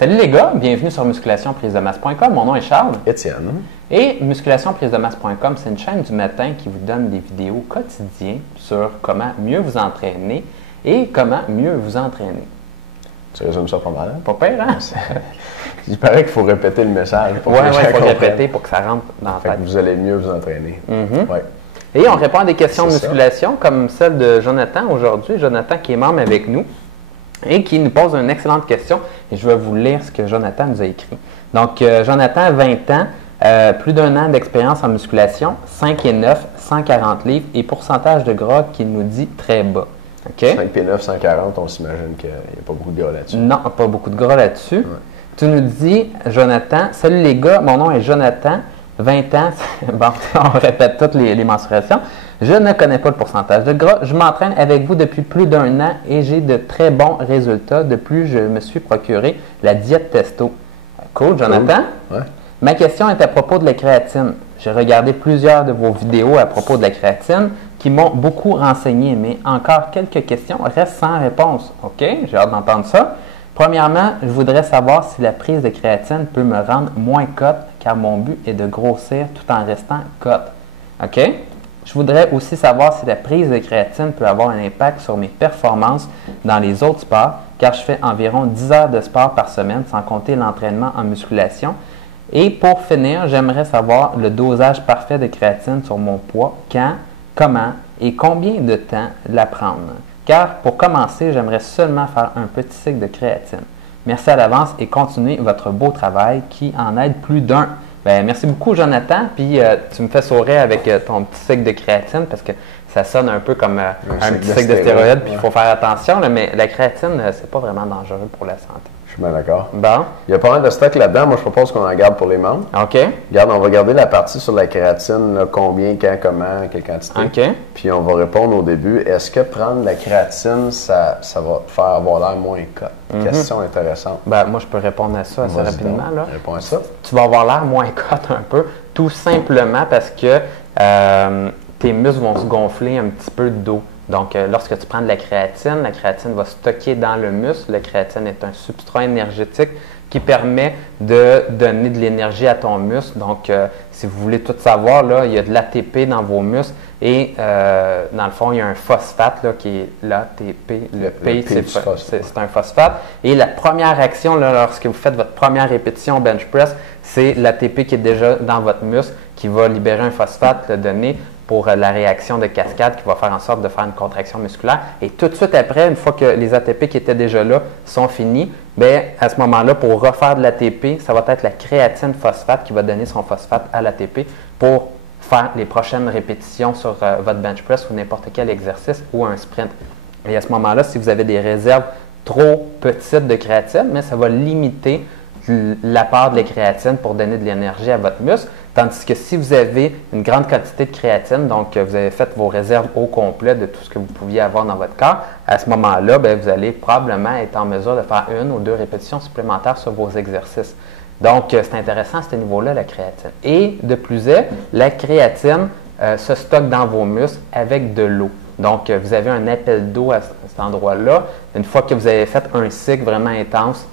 Salut les gars, bienvenue sur musculationprisemasse.com. Mon nom est Charles. Étienne. Et musculationprisemasse.com, c'est une chaîne du matin qui vous donne des vidéos quotidiennes sur comment mieux vous entraîner et comment mieux vous entraîner. Tu résumes ça pas mal. Pas pire, hein? Il paraît qu'il faut répéter le message. Oui, il faut répéter pour que ça rentre dans la tête. Vous allez mieux vous entraîner. Ouais. Et on répond à des questions de musculation comme celle de Jonathan aujourd'hui. Jonathan qui est membre avec nous et qui nous pose une excellente question. Et je vais vous lire ce que Jonathan nous a écrit. Donc, Jonathan, 20 ans, plus d'un an d'expérience en musculation, 5 et 9, 140 livres et pourcentage de gras qu'il nous dit très bas. Okay? 5 et 9, 140, on s'imagine qu'il n'y a pas beaucoup de gras là-dessus. Non, pas beaucoup de gras là-dessus. Ouais. Tu nous dis, Jonathan, salut les gars, mon nom est Jonathan, 20 ans, bon, on répète toutes les mensurations. Je ne connais pas le pourcentage de gras. Je m'entraîne avec vous depuis plus d'un an et j'ai de très bons résultats. De plus, je me suis procuré la diète testo. Cool, Jonathan. Cool. Ouais. Ma question est à propos de la créatine. J'ai regardé plusieurs de vos vidéos à propos de la créatine qui m'ont beaucoup renseigné, mais encore quelques questions restent sans réponse. OK, j'ai hâte d'entendre ça. Premièrement, je voudrais savoir si la prise de créatine peut me rendre moins cote, car mon but est de grossir tout en restant cote. OK? Je voudrais aussi savoir si la prise de créatine peut avoir un impact sur mes performances dans les autres sports, car je fais environ 10 heures de sport par semaine, sans compter l'entraînement en musculation. Et pour finir, j'aimerais savoir le dosage parfait de créatine sur mon poids, quand, comment et combien de temps la prendre. Car pour commencer, j'aimerais seulement faire un petit cycle de créatine. Merci à l'avance et continuez votre beau travail qui en aide plus d'un. Bien, merci beaucoup, Jonathan. Puis tu me fais sourire avec ton petit cycle de créatine parce que ça sonne un peu comme un petit cycle de stéroïdes. Puis il faut faire attention, là, mais la créatine, c'est pas vraiment dangereux pour la santé. Je suis bien d'accord. Bon. Il y a pas mal de stock là-dedans. Moi, je propose qu'on en garde pour les membres. OK. Regarde, on va garder la partie sur la créatine, là, combien, quand, comment, quelle quantité. OK. Puis on va répondre au début. Est-ce que prendre la créatine, ça va te faire avoir l'air moins cote? Question intéressante. Ben, moi, je peux répondre à ça assez rapidement. Là. Réponds à ça. Tu vas avoir l'air moins cote un peu, tout simplement parce que tes muscles vont se gonfler un petit peu d'eau. Donc, lorsque tu prends de la créatine va stocker dans le muscle. La créatine est un substrat énergétique qui permet de donner de l'énergie à ton muscle. Donc, si vous voulez tout savoir, là, il y a de l'ATP dans vos muscles et dans le fond, il y a un phosphate là, qui est l'ATP. Le P, c'est un phosphate. Et la première action, là, lorsque vous faites votre première répétition bench press, c'est l'ATP qui est déjà dans votre muscle qui va libérer un phosphate, le donner pour la réaction de cascade qui va faire en sorte de faire une contraction musculaire. Et tout de suite après, une fois que les ATP qui étaient déjà là sont finis, bien, à ce moment-là, pour refaire de l'ATP, ça va être la créatine phosphate qui va donner son phosphate à l'ATP pour faire les prochaines répétitions sur votre bench press ou n'importe quel exercice ou un sprint. Et à ce moment-là, si vous avez des réserves trop petites de créatine, mais ça va limiter l'apport de la créatine pour donner de l'énergie à votre muscle. Tandis que si vous avez une grande quantité de créatine, donc vous avez fait vos réserves au complet de tout ce que vous pouviez avoir dans votre corps, à ce moment-là, bien, vous allez probablement être en mesure de faire 1 ou 2 répétitions supplémentaires sur vos exercices. Donc, c'est intéressant à ce niveau-là, la créatine. Et de plus est, la créatine se stocke dans vos muscles avec de l'eau. Donc, vous avez un appel d'eau à cet endroit-là. Une fois que vous avez fait un cycle vraiment intense,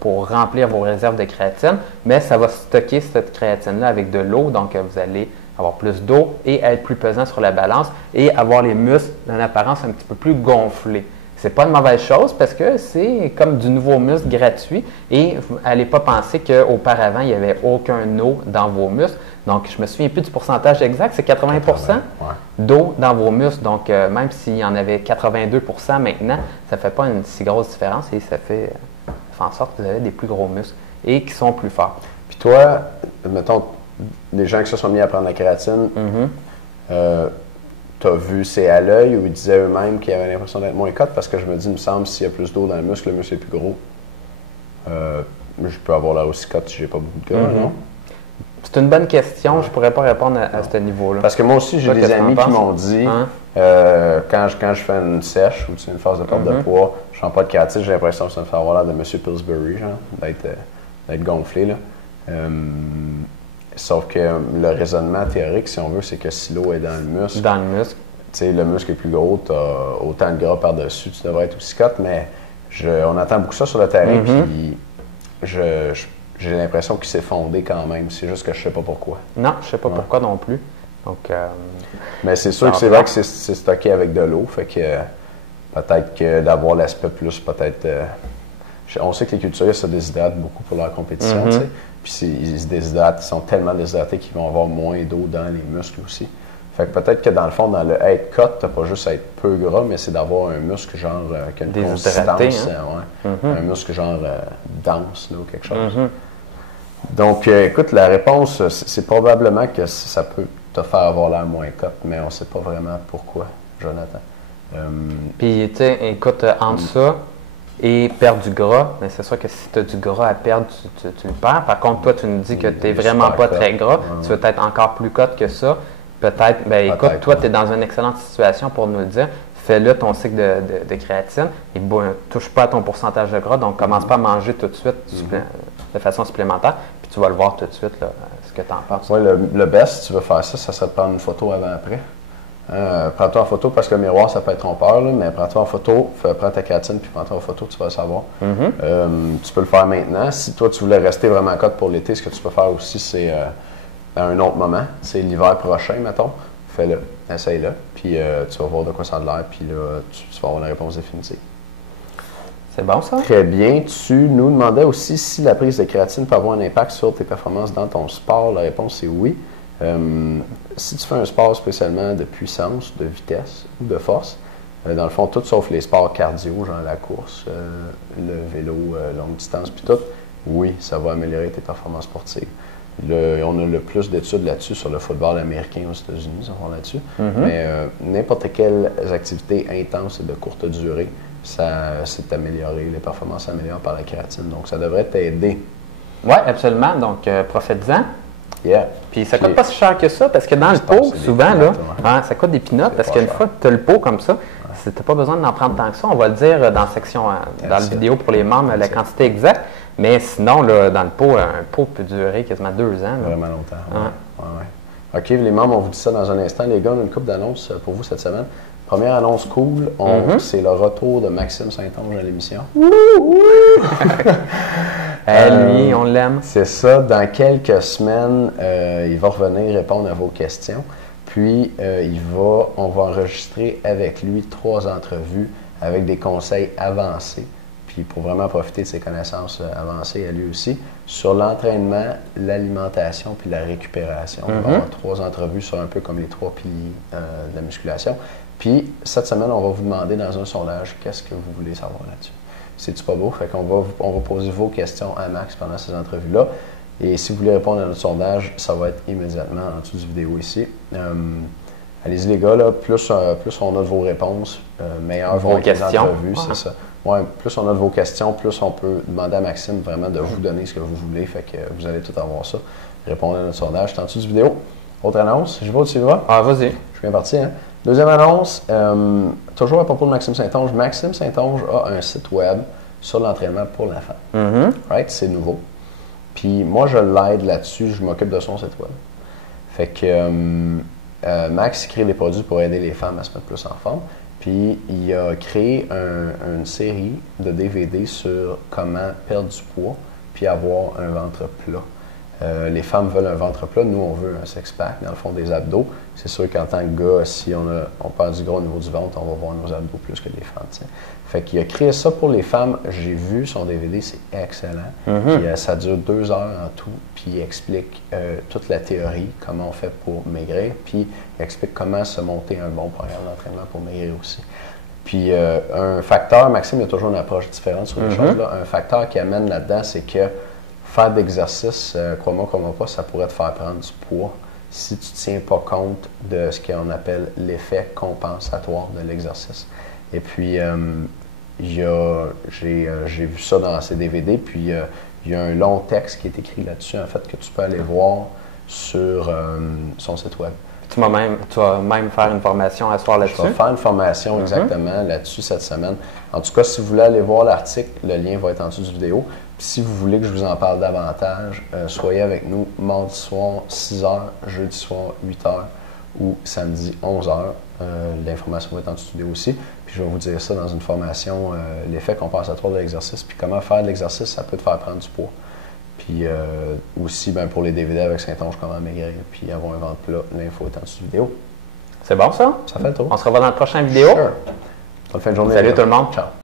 pour remplir vos réserves de créatine, mais ça va stocker cette créatine-là avec de l'eau, donc vous allez avoir plus d'eau et être plus pesant sur la balance et avoir les muscles d'une apparence un petit peu plus gonflés. Ce n'est pas une mauvaise chose parce que c'est comme du nouveau muscle gratuit et n'allez pas penser qu'auparavant, il n'y avait aucun eau dans vos muscles. Donc, je me souviens plus du pourcentage exact, c'est 80 d'eau dans vos muscles. Donc, même s'il y en avait 82 maintenant, ça ne fait pas une si grosse différence et ça fait en sorte que vous avez des plus gros muscles et qui sont plus forts. Puis toi, mettons, les gens qui se sont mis à prendre la créatine, tu as vu, c'est à l'œil où ils disaient eux-mêmes qu'ils avaient l'impression d'être moins cote parce que je me dis, il me semble, s'il y a plus d'eau dans le muscle est plus gros. Je peux avoir l'air aussi cote si j'ai pas beaucoup de gras, non? C'est une bonne question. Je ne pourrais pas répondre à ce niveau-là. Parce que moi aussi, j'ai des amis qui m'ont dit, quand je fais une sèche ou une phase de perte de poids, je ne sens pas de créatine, j'ai l'impression que ça me fait avoir l'air de M. Pillsbury, genre, d'être gonflé. Là. Sauf que le raisonnement théorique, si on veut, c'est que si l'eau est dans le muscle, le muscle est plus gros, tu as autant de gras par-dessus, tu devrais être aussi cote, mais On entend beaucoup ça sur le terrain, puis j'ai l'impression qu'il s'est fondé quand même. C'est juste que je sais pas pourquoi. Non, je sais pas pourquoi non plus. Donc, mais c'est sûr que c'est vrai que c'est stocké avec de l'eau, fait que peut-être que d'avoir l'aspect plus, peut-être... on sait que les culturistes se déshydratent beaucoup pour leur compétition, tu sais. Puis ils se déshydratent, ils sont tellement déshydratés qu'ils vont avoir moins d'eau dans les muscles aussi. Fait que peut-être que dans le fond, dans le être cut, t'as pas juste à être peu gras, mais c'est d'avoir un muscle genre qui a une consistance, un muscle genre dense là, ou quelque chose. Donc, écoute, la réponse, c'est probablement que ça peut te faire avoir l'air moins cut, mais on sait pas vraiment pourquoi, Jonathan. Puis, tu sais, écoute, entre ça et perdre du gras, mais c'est sûr que si tu as du gras à perdre, tu le perds. Par contre, toi, tu nous dis que tu n'es vraiment pas très gras, tu veux être encore plus cut que ça. Peut-être, ben écoute, toi, tu es dans une excellente situation pour nous le dire. Fais-le ton cycle de créatine et touche pas à ton pourcentage de gras, donc commence pas à manger tout de suite de façon supplémentaire, puis tu vas le voir tout de suite, là, ce que tu en penses. Oui, le best, si tu veux faire ça, ça serait de prendre une photo avant-après. Prends-toi en photo parce que le miroir, ça peut être trompeur, là, mais prends-toi en photo, prends ta créatine, puis prends-toi en photo, tu vas le savoir. Tu peux le faire maintenant. Si toi, tu voulais rester vraiment cut pour l'été, ce que tu peux faire aussi, c'est à un autre moment, c'est l'hiver prochain, mettons. Fais-le, essaye-le, puis tu vas voir de quoi ça a l'air, puis là, tu vas avoir la réponse définitive. C'est bon, ça? Très bien. Tu nous demandais aussi si la prise de créatine peut avoir un impact sur tes performances dans ton sport. La réponse est oui. Si tu fais un sport spécialement de puissance, de vitesse ou de force, dans le fond, tout sauf les sports cardio, genre la course, le vélo, longue distance, puis tout, oui, ça va améliorer tes performances sportives. On a le plus d'études là-dessus sur le football américain aux États-Unis, on va là-dessus. Mais n'importe quelles activités intenses et de courte durée, c'est amélioré. Les performances s'améliorent par la créatine. Donc, ça devrait t'aider. Oui, absolument. Donc, profite-en. Yeah. Puis, ça coûte pas si cher que ça, parce que dans le pot, souvent, là, ça coûte des peanuts, parce qu'une fois que tu as le pot comme ça, tu n'as pas besoin d'en prendre tant que ça. On va le dire dans la section, dans la vidéo pour les membres, la quantité exacte. Mais sinon, là, dans le pot, un pot peut durer quasiment 2 ans. Là. Vraiment longtemps. Ouais. OK, les membres, on vous dit ça dans un instant. Les gars, on a une couple d'annonces pour vous cette semaine. Première annonce cool, c'est le retour de Maxime Saint-Onge à l'émission. Lui, on l'aime. C'est ça. Dans quelques semaines, il va revenir répondre à vos questions. Puis, on va enregistrer avec lui 3 entrevues avec des conseils avancés. Puis pour vraiment profiter de ses connaissances avancées à lui aussi, sur l'entraînement, l'alimentation puis la récupération. On va avoir 3 entrevues sur un peu comme les 3 piliers de la musculation. Puis cette semaine, on va vous demander dans un sondage qu'est-ce que vous voulez savoir là-dessus. C'est-tu pas beau? Fait qu'on va poser vos questions à Max pendant ces entrevues-là. Et si vous voulez répondre à notre sondage, ça va être immédiatement en dessous du vidéo ici. Allez-y les gars, là, plus on a de vos réponses, meilleures vont être les entrevues, c'est ça. Ouais, plus on a de vos questions, plus on peut demander à Maxime vraiment de vous donner ce que vous voulez. Fait que vous allez tout avoir ça. Répondez à notre sondage. C'est en dessous du vidéo. Autre annonce. Je vais où tu vas? Ah, vas-y. Je suis bien parti, hein? Deuxième annonce, toujours à propos de Maxime Saint-Onge. Maxime Saint-Onge a un site web sur l'entraînement pour l'enfant. Right? C'est nouveau. Puis moi, je l'aide là-dessus. Je m'occupe de son site web. Fait que Max crée des produits pour aider les femmes à se mettre plus en forme. Puis il a créé une série de DVD sur comment perdre du poids puis avoir un ventre plat. Les femmes veulent un ventre plat, nous on veut un six-pack, dans le fond des abdos. C'est sûr qu'en tant que gars, si on perd du gras au niveau du ventre, on va voir nos abdos plus que les femmes. T'sais. Fait qu'il a créé ça pour les femmes. J'ai vu son DVD, c'est excellent. Puis, ça dure 2 heures en tout. Puis il explique toute la théorie, comment on fait pour maigrir. Puis il explique comment se monter un bon programme d'entraînement pour maigrir aussi. Puis un facteur, Maxime a toujours une approche différente sur les choses. Là. Un facteur qui amène là-dedans, c'est que faire d'exercice, crois-moi pas, ça pourrait te faire prendre du poids si tu ne tiens pas compte de ce qu'on appelle l'effet compensatoire de l'exercice. Et puis, j'ai vu ça dans ces DVD, puis il y a un long texte qui est écrit là-dessus, en fait, que tu peux aller voir sur son site web. Tu vas même faire une formation à soir là-dessus? Je vais faire une formation exactement là-dessus cette semaine. En tout cas, si vous voulez aller voir l'article, le lien va être en dessous du vidéo. Puis si vous voulez que je vous en parle davantage, soyez avec nous mardi soir 6h, jeudi soir 8h ou samedi 11h. L'information va être en dessous du vidéo aussi. Puis Puis je vais vous dire ça dans une formation, l'effet compensatoire de l'exercice, puis comment faire de l'exercice, ça peut te faire prendre du poids. Puis aussi, ben, pour les DVD avec Saint-Onge, comment maigrir, puis avoir un ventre plat, l'info est en dessous de vidéo. C'est bon ça? Ça fait le tour. On se revoit dans la prochaine vidéo. Sure. Bonne fin de journée. Salut tout le monde. Ciao.